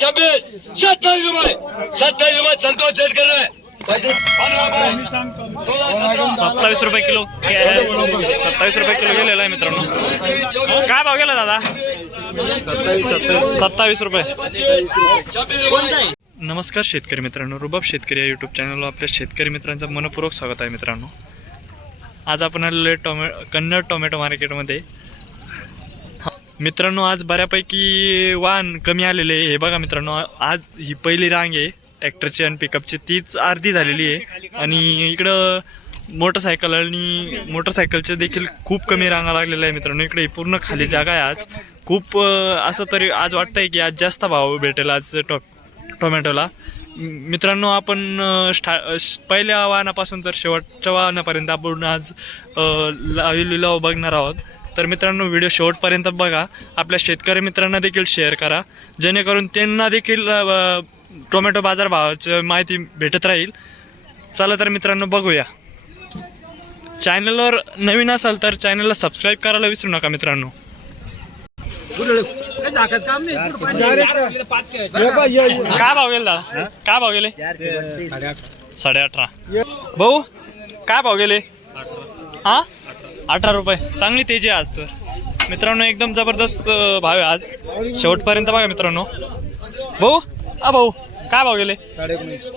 छब्बीस सत्ताईस रुपये. सत्ताईस रुपये संतोष शेटकर सत्तावीस रुपये किलो सत्तावीस रुपये किलो गेलेला आहे मित्रांनो. काय भाव गेला दादा? सत्तावीस रुपये. रुपये नमस्कार शेतकरी मित्रांनो रुबाब शेतकरी या यूट्यूब चॅनलवर आपल्या शेतकरी मित्रांचं मनपूर्वक स्वागत आहे मित्रांनो. आज आपण आलेलो आहे टोमॅ कन्नड टोमॅटो मार्केटमध्ये मित्रांनो आज बऱ्यापैकी वाहन कमी आलेले आहे. हे बघा मित्रांनो आज ही पहिली रांग आहे. ट्रॅक्टरची आणि पिकअपची तीच अर्धी झालेली आहे. आणि इकडं मोटरसायकल आणि मोटरसायकलचे देखील खूप कमी रांगा लागलेल्या आहे मित्रांनो. इकडे पूर्ण खाली जागा आहे आज. खूप असं तरी आज वाटतंय की आज जास्त भाव भेटेल आज टो टोमॅटोला. मित्रांनो आपण स्टा श- पहिल्या वाहनापासून तर शेवटच्या वाहनापर्यंत आपण आज अ, लिलाव बघणार आहोत. तर मित्रांनो व्हिडिओ शेवटपर्यंत बघा. आपल्या शेतकरी मित्रांना देखील शेअर करा. जेणेकरून त्यांना देखील टोमॅटो टोमॅटो बाजारभावाची माहिती भेटत राहील. चला तर मित्रांनो बघूया. चॅनलवर नवीन असाल तर चॅनलला सबस्क्राईब करायला विसरू नका मित्रांनो. काय भाव गेले दादा? काय भाव गेले? साडे अठरा भाऊ काय भाव गेले? हा? अठरा रुपये. चांगली तेजी आहे आज तर. मित्रांनो एकदम जबरदस्त भाव आहे आज. शेवटपर्यंत बघा मित्रांनो. भाऊ हा भाऊ काय भाव गेले?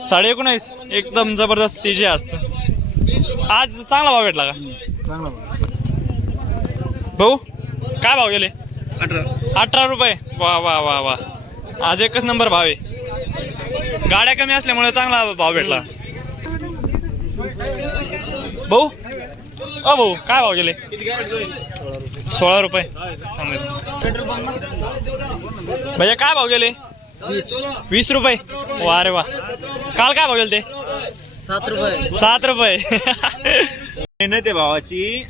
साडे एकोणीस एकदम जबरदस्त तेजी आज तर. आज चांगला भाव भेटला का? भाऊ काय भाव गेले? अठरा रुपये. वा वा वा वा. आज एकच नंबर भाव आहे. गाड्या कमी असल्यामुळे चांगला भाव भेटला. भाऊ अ भाऊ काय भाव गेले? सोळा रुपये. चांगले भैया काय भाव गेले? वीस रुपये. वा रे वा. काल काय भाव गेले ते? सात रुपये. सात रुपये. मेहनत आहे भावाची.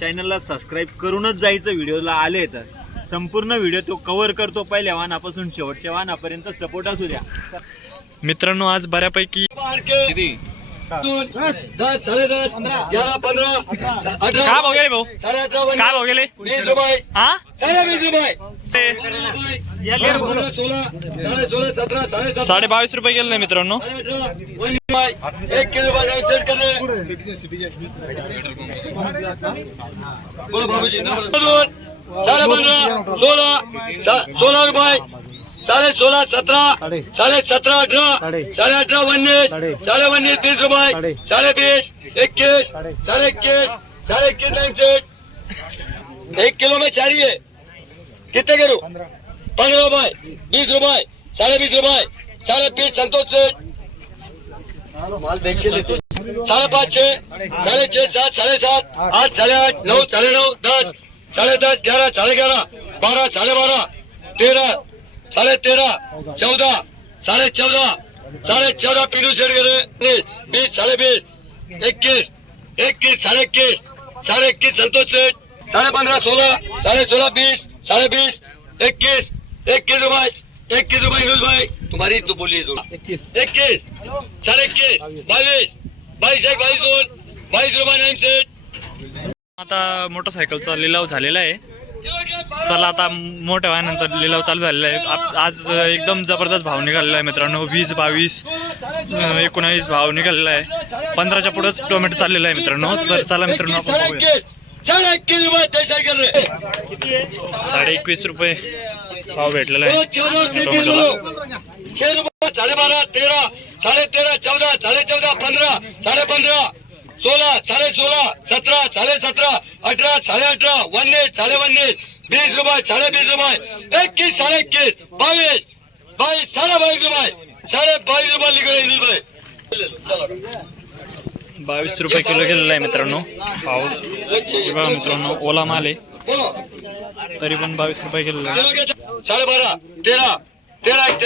चॅनलला सबस्क्राईब करूनच जायचं. व्हिडिओला आले तर. संपूर्ण व्हिडिओ तो कव्हर करतो पहिल्या वाहनापासून शेवटच्या वाहनापर्यंत सपोर्ट असू द्या. मित्रांनो आज बऱ्यापैकी दस साडे दस ग्यारह पंधरा काय गेले भाऊ? साडे गेले? वीस रुपये. हा? साडे वीस रुपये. ते बारा, पंधरा सोळा साडे सोळा सतरा साडे सतरा. साडे बावीस रुपये गेले मित्रांनो. वन रुपये एक किलो बाबूजी दोन साडे पंधरा सोळा सोळा रुपये. साडे सोळा सतरा साडे. सतरा अठरा साडे. अठरा उन्नीस साडे. उन्नीस बीस रुपये साडे. बीस इक्कीस साडे. इक्कीस साडे इक्कीस नाइन एक किलो में चाहिए कितने करूं? पंद्रह रुपए बीस रुपए साढ़े बीस रुपए साढ़े बीस संतोष सेठ साढ़े पाँच छह साढ़े छह सात साढ़े सात आठ साढ़े आठ नौ साढ़े नौ दस साढ़े दस ग्यारह साढ़े ग्यारह बारह साढ़े बारह तेरह साढ़े तेरह चौदह साढ़े चौदह साढ़े चौदह पीलू गए उन्नीस बीस साढ़े बीस इक्कीस इक्कीस साढ़े इक्कीस साढ़े इक्कीस संतोष सेठ साढ़े पंद्रह सोलह साढ़े सोलह बीस साढ़े बीस इक्कीस इक्कीस रुपए इक्कीस रुपए यूनुस भाई तुम्हारी तो बोलिए तुम इक्कीस। इक्कीस साढ़े इक्कीस बाईस। बाईस एक बाईस दोन बाईस रुपये नाइन सेठ आता मोटरसायकलचा लिलाव झालेला आहे. चला आता मोठ्या वाहनांचा लिलाव चालू झालेला आहे. आज एकदम जबरदस्त भाव निघालेला आहे मित्रांनो. वीस बावीस एकोणावीस भाव निघालेला आहे. पंधराच्या पुढेच टोमॅटो चाललेला आहे मित्रांनो. तर चला मित्रांनो साडे एकवीस. रुपये भाव भेटलेला आहे. चौदह तैतीस दो छह रुपये साढ़े बारह तेरह साढ़े तेरह चौदह सोलह साढ़े सोलह सत्रह साढ़े सत्रह अठारह साढ़े अठारह उन्नीस साढ़े उन्नीस बीस रुपए साढ़े बीस बाईस साढ़े बाईस रुपए साढ़े बाईस रुपए लिख रहे हैं भाई चलो. बावीस रुपये किलो गेलेला आहे मित्रांनो. भाव बघा मित्रांनो ओला माल आहे. तरी पण बावीस रुपये किलो घेता साढ़े बारह तेरह तेरह एक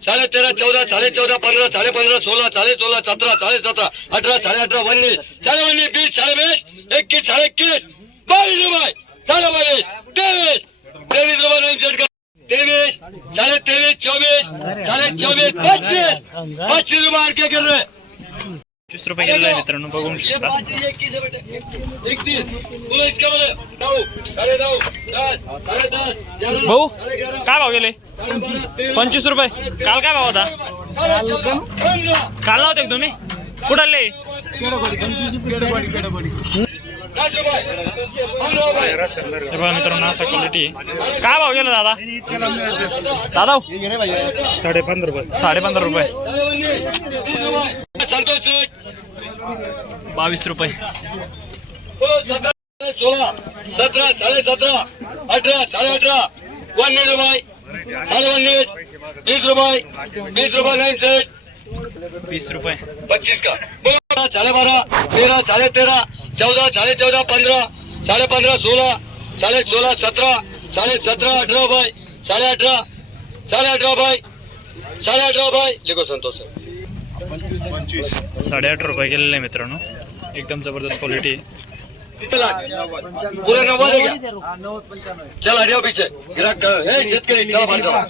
साडे तेरा चौदा साडे चौदा पंधरा साडे पंधरा सोळा साडे सोळा सतरा साडे सतरा अठरा साडे अठरा साढ़े साडे उन्नीस बीस साडे बीस एकवीस साडे एकवीस बावीस रुपये साडे बावीस तेवीस तेवीस रुपये नहीं सेट तेवीस तेईस साढ़े चोवीस चौबीस साढ़े चौबीस पच्चीस पच्चीस रुपए के कर पंचवीस रुपये गेलेला आहे मित्रांनो बघू शकता. है भाऊ काय भाव गेले? पंचवीस रुपये. काल काय भाव होता? काल नव्हते तुम्ही? कुठं बघा मित्रांनो असा क्वालिटी आहे काय भाव गेला दादा दादा साडे पंधरा रुपये साडे पंधरा रुपये बावीस रुपये सोळा सतरा साडे सतरा अठरा साडे अठरा उन्नीस रुपये साडे उन्नीस वीस रुपये. वीस रुपये नाईन सेट वीस रुपये पच्चीस का? बारह साढ़े बारह तेरह साढ़े तेरह चौदह साढ़े चौदह पंद्रह साढ़े पंद्रह सोलह साढ़े सोलह सत्रह साढ़े सत्रह अठारह भाई साढ़े अठारह साढ़े अठारह भाई साढ़े अठारह भाई लिखो संतोष सर. साडेआठ रुपये गेलेले आहे मित्रांनो. एकदम जबरदस्त क्वालिटी पूरा नव्वद है क्या चल हटियो पीछे गिराक ए शेतकरी चला बाहेर चला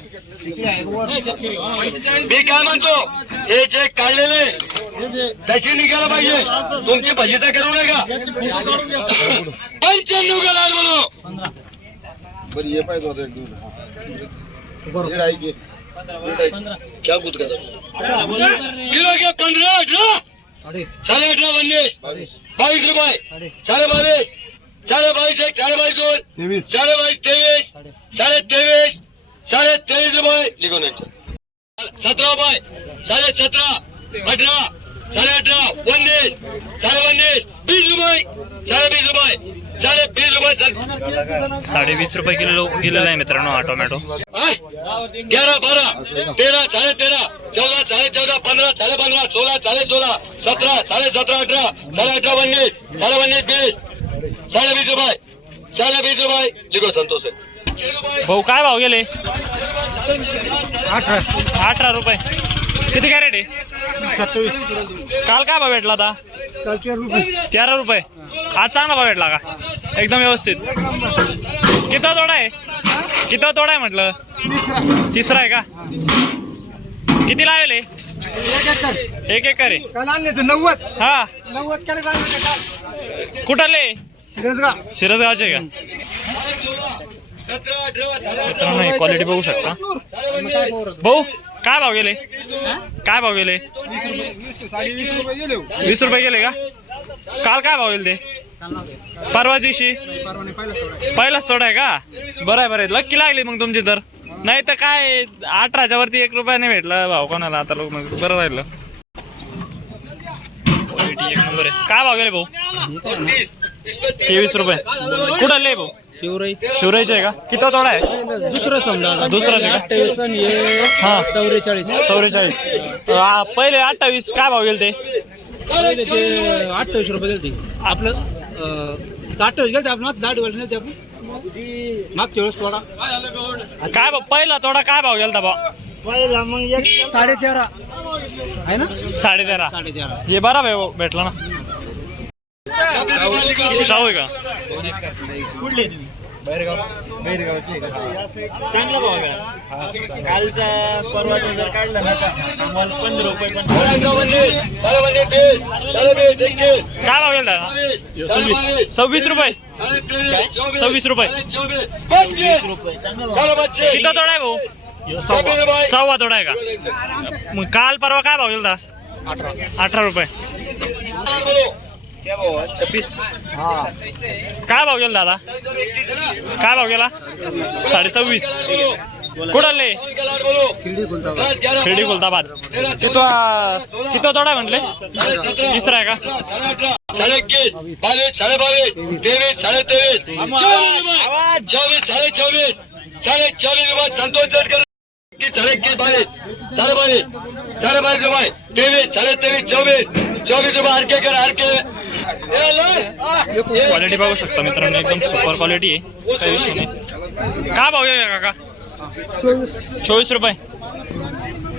मी काय म्हणतो? हे जे काढलेले त्याची निघायला पाहिजे. तुमची फजिता करू नका. पंच्याण्णव का लाल म्हणू? बरं पाहिजे होतं एक हा. आहे की. आहे. क्या कर किलो के पंद्रह अठारह साढ़े अठारह उन्नीस बावीस. बाईस रुपए साढ़े बाईस साढ़े बाईस एक साढ़े बाईस दोन. साढ़े बाईस तेईस साढ़े तेईस साढ़े तेईस रुपए लिखो नहीं सत्रह रुपए साढ़े सत्रह अठारह उन्नीस बीस रुपए साढ़े बीस रुपए साढ़े बीस रुपए सर साडे वीस रुपये किलो गेलेला आहे मित्रांनो हा टोमॅटो. ग्यारह बारह तेरह साढ़े तेरह चौदह साढ़े चौदह पंद्रह साढ़े पंद्रह सोलह साढ़े सोलह सत्रह साढ़े सत्रह अठारह साढ़े अठारह उन्नीस साढ़े उन्नीस बीस साढ़े बीस रुपए साढ़े बीस रुपए लिखो संतोष. भाऊ काय भाव गेले? अठरा रुपये. किती कॅरेट आहे? काल काय भाव भेटला आता? तेरा रुपये. आज चांगला भाव भेटला का? एकदम व्यवस्थित. किती तोडा आहे? किती तोडा आहे म्हटलं? तिसरा आहे का? किती लावेल? एक एकर आहे. काल आणले तर नव्वद. हा. नव्वद केले का आणले काल? कुठले शिरसगाव. शिरसगावचे का? क्वालिटी बघू शकता. भाऊ काय भाव गेले? काय भाव गेले? वीस रुपये गेले का? काल काय भाव गेले ते? परवा दिवशी? पहिलाच थोडा आहे का? बरं आहे बरं आहे. लक्की लागली मग तुमची तर. नाही तर काय अठराच्या वरती एक रुपया नाही भेटला भाव कोणाला आता लोक मग बरं राहिलं. एक नंबर आहे. काय भाव गेले भाऊ? तीस तेवीस रुपये. कुठं आले भाऊ? शिवराई. शिवराईचे आहे का? किती तोडा आहे? दुसरं समजा. का अठ्ठावीस आणि हे हा. चौवेचाळीस. चौवेचाळीस. आ, पहिले अठ्ठावीस काय भाव गेले ते पहिले ते अठ्ठावीस रुपये दिले आपलं अं, अठ्ठावीस गेले आपण? दहा दिवस नाही आपण? मागच्या वेळेस थोडा काय भाव पहिला तोडा काय भाव गेलता भाव? पहिला मग एक साडे तेरा आहे ना? साडे तेरा साडे तेरा हे बरा भाऊ भेटला ना? शाहू आहे का? कुठले? तुम्ही बैरगावचे चांगला भाव मिळाला कालचा परवाचा जर काढला ना तर आम्हाला पंधरा रुपये पण साढ़े अठारह उन्नीस साढ़े उन्नीस बीस साढ़े बीस इक्कीस काय भाव साढ़े बाईस सव्वीस. रुपये. सव्वीस रुपये. किती तोडा आहे भाऊ? सव्वा. तोडा आहे का? मग काल परवा काय भाव गेलता? अठरा. रुपये. छब्बीस. काय भाव गेला दादा? काय भाव गेला? साडे सव्वीस कुठं आले? शिर्डी खुलताबाद चितो चितो तोडा म्हटले? तिसरा आहे का? बाईस साढ़े बाईस तेईस साढ़े तेईस चौबीस रुपए चौबीस साढ़े चौबीस साढ़े चौबीस रुपए संतोष चढ़कर साढ़े इक्कीस बाईस साढ़े बाईस साढ़े बाईस रुपए तेईस साढ़े तेईस चौबीस चौबीस रुपए हर के कर हर के ये लो। क्वालिटी बघू शकता मित्रांनो एकदम सुपर क्वालिटी आहे. काही विषय नाही. काय भाव गेला काका? चोवीस रुपये.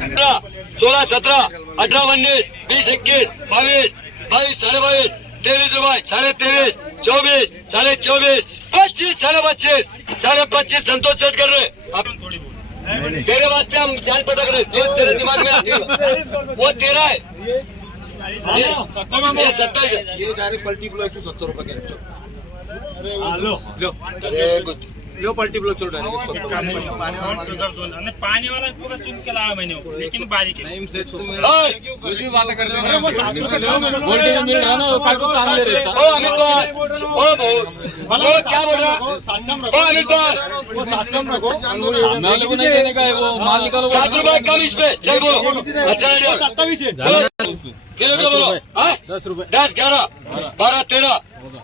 अठारह सोलह सत्रह अठारह उन्नीस बीस इक्कीस बाईस बाईस साढ़े बाईस तेईस रुपए साढ़े तेईस चौबीस साढ़े चौबीस पच्चीस साढ़े पच्चीस साढ़े पच्चीस संतोष सेठ कर रहे अब तेरे वास्ते हम जान पटक रहे जो तेरे दिमाग में आती है। वो तेरा है। ये सत्तावीस ये डायरेक्ट पलटी ब्लो एक सौ सत्तर रुपये के लो लो अरे गुड लो पलटी ब्लो चलो डायरेक्ट आणि पाणीवाला पूरा चूक केला आहे मैंने लेकिन बारीक है टाइम सेट ओए, ओ अमित भाई ओ भाऊ ओ क्या बोल रहा ओ अमित भाई सात रुपए कम इस पे चल बोलो अच्छा आइडिया किलो का बोलो हाँ? दस ग्यारह बारह तेरह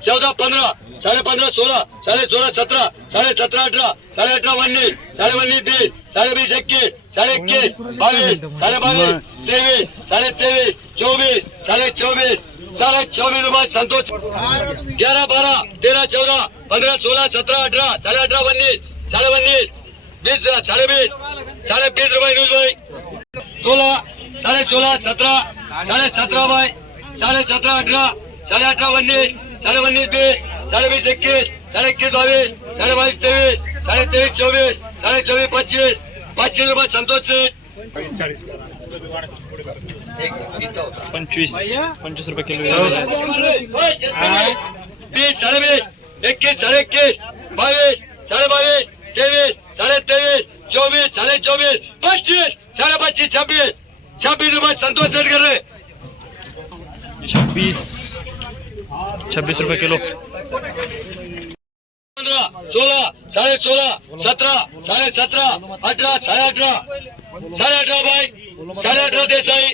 चौदह पंद्रह साढ़े पंद्रह सोलह साढ़े सोलह सत्रह साढ़े सत्रह अठारह साढ़े अठारह उन्नीस साढ़े उन्नीस बीस साढ़े बीस इक्कीस साढ़े इक्कीस बाईस साढ़े बाईस तेईस साढ़े तेईस चौबीस साढ़े चौबीस साढ़े चौबीस रुपए संतोष. ग्यारह बारह तेरह चौदह पंद्रह सोलह सत्रह अठारह साढ़े अठारह उन्नीस साढ़े उन्नीस बीस साढ़े बीस साढ़े बीस भाई सोलह साढ़े सोलह सत्रह साढ़े सत्रह बाई साढ़े सत्रह अठारह साढ़े अठारह उन्नीस साढ़े उन्नीस बीस साढ़े बीस इक्कीस साढ़े इक्कीस बाईस साढ़े बाईस तेईस साढ़े तेईस चौबीस साढ़े चौबीस पच्चीस पच्चीस रुपये संतोष पंचवीस पंचवीस रुपये किलो बीस साढ़े बीस इक्कीस साढ़े इक्कीस बाईस साढ़े बाईस तेईस साढ़े तेईस चौबीस साढ़े चौबीस पच्चीस साढ़े पच्चीस छब्बीस छब्बीस रुपये संतोष सेठ कर रहे। छब्बीस। छब्बीस रुपये किलो। पंद्रह सोलह साढ़े सोलह सत्रह साढ़े सत्रह अठारह साढ़े अठारह साढ़े अठारह भाई साढ़े अठारह देसाई।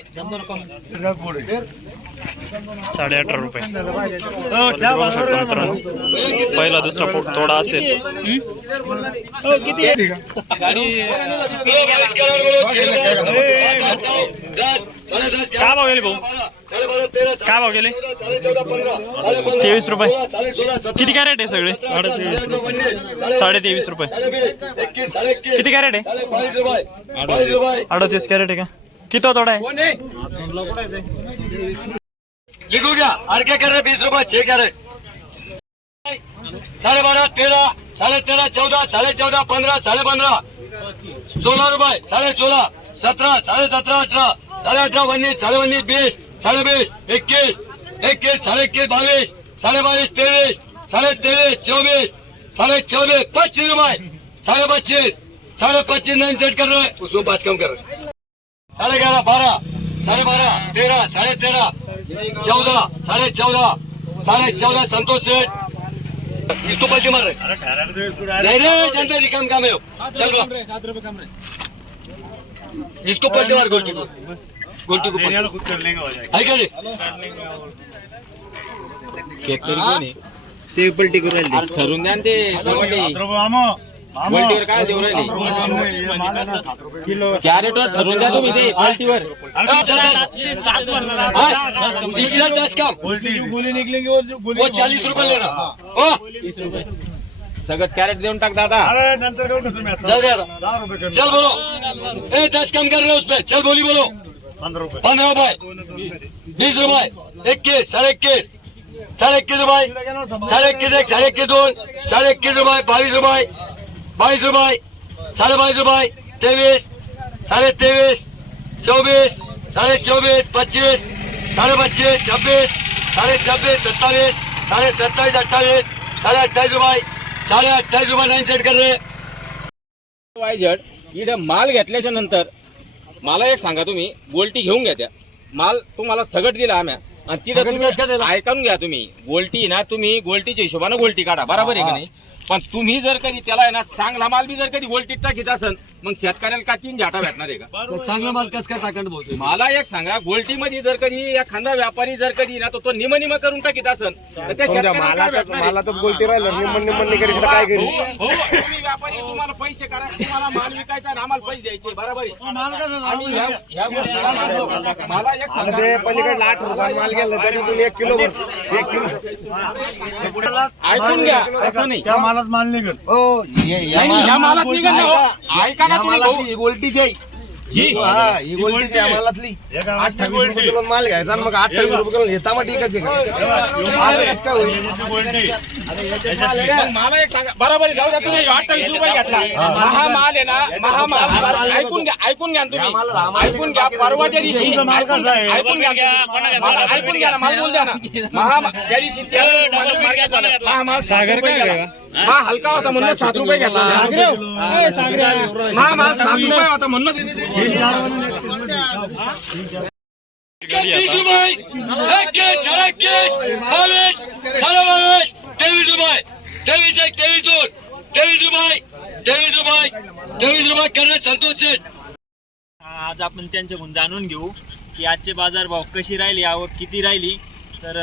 साडे अठरा रुपये पहिला दुसरा पोट थोडा असेल. का भाव गेले भाऊ? काय भाव गेले? तेवीस रुपये. किती कॅरेट आहे सगळे? अडतीस तेवीस रुपये. साडे तेवीस रुपये किती कॅरेट आहे? अडतीस. कॅरेट आहे का? किती थोडा आहे? निघू क्या और क्या कर रहे बीस रुपये छे कर. साडे साढ़े बारह साडे साढ़े तेरह चौदह साढ़े चौदह पंद्रह साढ़े पंद्रह सोलह साडे साढ़े सोलह सत्रह साढ़े सत्रह अठारह साढ़े अठारह उन्नीस साढ़े उन्नीस बीस साढ़े बीस इक्कीस इक्कीस साढ़े एकवीस बावीस साढ़े बाईस तेवीस साढ़े तेवीस चौबीस साढ़े चौबीस पच्चीस रुपये साढ़े पच्चीस साढ़े पच्चीस नाइन सेट कर. रहे उसमें पाँच कम कर. रहे साडे ग्यारह बारह साढ़े बारह तेरह साढ़े तेरह चौदह साढ़े चौदह साढ़े चौदह संतोष सेठ इसको पलटी मार रहे नहीं रे जनता रिकाम काम है वो। चल बा इसको पलटी मार गोल्टी को गोल्टी को पलटी है क्या रे ते पलटी करू राहिले ठरून द्या ना ते टमाटे क्वालिटीवर काय देऊ राहिले? कॅरेटवर ठरून द्या तुम्ही ते क्वालिटीवर हाँ, चल। हाँ, इससे दस कम. गोली निकलेगी और जो गोली वो चालीस रुपए ले रहा ओ, सगळं कॅरेट देऊन टाक दादा. यार चल बोलो. ए दस कम कर रहे हो उस पे चल बोली बोलो. पंद्रह रुपए बीस रुपए इक्कीस साढ़े इक्कीस साढ़े इक्कीस रुपए साढ़े इक्कीस एक साढ़े इक्कीस दोन. साढ़े इक्कीस रुपए बाईस रुपए बाईस रुपए साढ़े बाईस रुपए तेईस साढ़े तेईस चौबीस साढ़े चौबीस पच्चीस. साढ़े पच्चीस. छब्बीस. साढ़े छब्बीस. सत्ताईस साढ़े सत्ताईस अट्ठाईस साढ़े अट्ठाईस रुपए साढ़े अट्ठाईस रुपए नाइन सेट कर रहे वायझड इकडे माल घेतल्याच्या नंतर मला एक सांगा तुम्ही गोल्टी घेऊन घ्या त्या. माल तुम्हाला सगट दिला आम्ही. आणि तिथं तुम्ही ऐकून घ्या तुम्ही. गोल्टी ना तुम्ही गोल्टीच्या हिशोबानं गोल्टी काढा. बरोबर आहे का नाही? पण तुम्ही जर कधी त्याला आहे ना चांगला माल बी जर कधी गोल्टीत टाकीत असेल मग शेतकऱ्याला का तीन झाटा भेटणार आहे का? चांगला माल कस काय टाकण बोलतो मला एक सांगा गोल्टी मध्ये जर कधी एखादा व्यापारी जर कधी ना तो तो निम निम करून टाकीत असेल तर त्या शेतकऱ्याला काय भेटणार आहे? मला तर गोलटी राहिलं निम्मन निम्मन करीत काय करी? हो, हो, तुम्ही व्यापारी तुम्हाला पैसे करा तुम्हाला माल विकायचा आणि आम्हाला पैसे द्यायचे बरोबर आहे? आणि ह्या- ह्या गोष्टीला मला- एक सांगा. ते पलीकडे आठ रुपये माल गेला त्याच्यातून एक किलो एक किलो ऐकून घ्या असं नाही. त्या मालात माल निघत हो नाही, ह्या मालात निघत नाही, हो. ऐका ना तुम्ही भाऊ. गोलटीची आहे हा ही आहे अठ्ठावीस रुपये किलो माल घ्यायचा आणि मग अठ्ठावीस रुपये किलो घेता मग ठीक आहे माल कसं काय होईल? आता याच्यात माल आहे का? मग मला एक सांगा. बरोबर आहे, जाऊ द्या तुम्ही. अठ्ठावीस रुपये घेतला. महामाल आहे ना. महामाल ऐकून घ्या ऐकून घ्या ना आम्हाला तुम्ही ऐकून घ्या परवाच्या दिवशी ऐकून ऐकून घ्या. मला ऐकून घ्या ना मला बोल द्या ना. महामाल त्या दिवशी त्या महामाल सागर काय हा हलका होता म्हणून सात रुपये घेतला. महामाल सात रुपये होता म्हणून एकतीस रुपये एकवीस साडे एकवीस बावीस साडे बावीस तेवीस रुपये तेवीस एक तेवीस दोन तेवीस रुपये तेवीस रुपये तेवीस रुपये करणे संतोष शेठ. आज आपण त्यांच्याकडून जाणून घेऊ की आजचे बाजारभाव कशी राहिली आवक किती राहिली. तर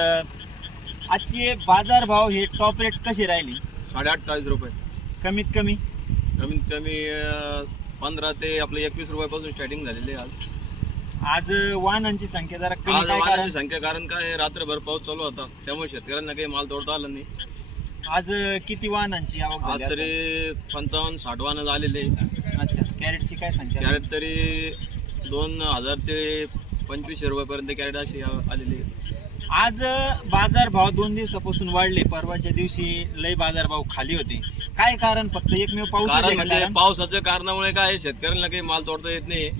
आजचे बाजारभाव हे टॉप रेट कशी राहिली? साडे अठ्ठावीस रुपये. कमीत कमी? कमीत कमी पंधरा ते आपले एकवीस रुपयापासून स्टार्टिंग झालेली आहे आज. आज वाहनांची संख्या जरा कमी आज काय वाहनाची कारण? संख्या कारण काय रात्रभर पाऊस चालू होता. त्यामुळे शेतकऱ्यांना काही माल तोडता आला नाही. आज किती वाहनांची आवक आज झाली असेल? तरी पंचावन्न साठ वाहनं झालेले. अच्छा कॅरेटची काय संख्या? कॅरेट तरी दोन हजार ते पंचवीसशे रुपयापर्यंत कॅरेट अशी आ- आलेली आहे. आज बाजारभाव दोन दिवसापासून वाढले. परवाच्या दिवशी लय बाजारभाव खाली होते. काय कारण? फक्त एकमेव पाऊस कारण म्हणजे पावसाच्या कारणामुळे काय आहे, शेतकऱ्यांना काही माल तोडता येत नाही.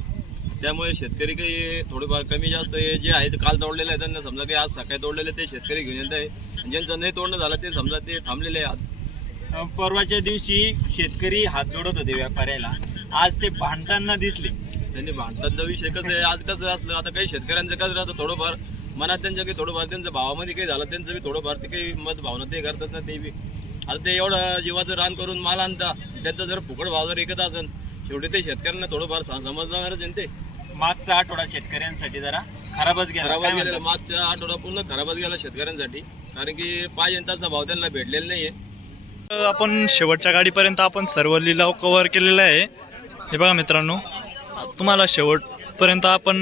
त्यामुळे शेतकरी काही थोडेफार कमी जास्त हे जे आहे ते काल तोडलेले आहे त्यांना समजा काही आज सकाळी तोडलेले ते शेतकरी घेऊन येत आहे. आणि ज्यांचं नाही तोडणं झालं ते समजा ते थांबलेले आहे आज. परवाच्या दिवशी शेतकरी हात जोडत होते व्यापाऱ्याला. आज ते भांडताना दिसले. त्यांनी भांडताचा विषय कसं आहे? आज कसं असलं? आता काही शेतकऱ्यांचं कसं राहतं? थोडंफार मनात त्यांच्या काही थोडंफार त्यांचं भावामध्ये काही झालं त्यांचं बी थोडंफार ते काही मत भावना ते करतात ना ते बी. आता ते एवढं जीवाचं रान करून माल आणता त्यांचा जर फुकट भाव जर एकत असेल शेवटी ते शेतकऱ्यांना थोडंफार समजणारच ते. मागचा आठवडा शेतकऱ्यांसाठी जरा खराबच गेला. खराबच म्हणता? मागचा आठवडा पूर्ण खराबच गेला शेतकऱ्यांसाठी कारण की पाहिजे तसा भाव त्यांना भेटलेला नाहीये. आपण शेवटच्या गाडीपर्यंत आपण सर्व लिलाव कव्हर केलेला आहे. हे बघा मित्रांनो तुम्हाला शेवटपर्यंत आपण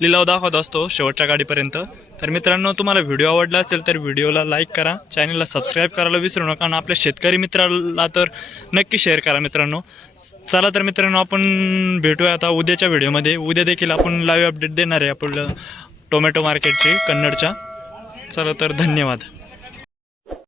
लिलाव दाखवत असतो शेवटच्या गाडीपर्यंत. तर मित्रांनो तुम्हाला व्हिडिओ आवडला असेल तर व्हिडिओला लाईक करा चॅनलला सबस्क्राईब करायला विसरू नका आणि आपल्या शेतकरी मित्राला तर नक्की शेअर करा मित्रांनो. चला तर मित्रांनो आपण भेटूया आता उद्याच्या व्हिडिओमध्ये. उद्या देखील आपण लाईव्ह अपडेट देणार आहे आपलं टोमॅटो मार्केटची कन्नडच्या. चला तर धन्यवाद.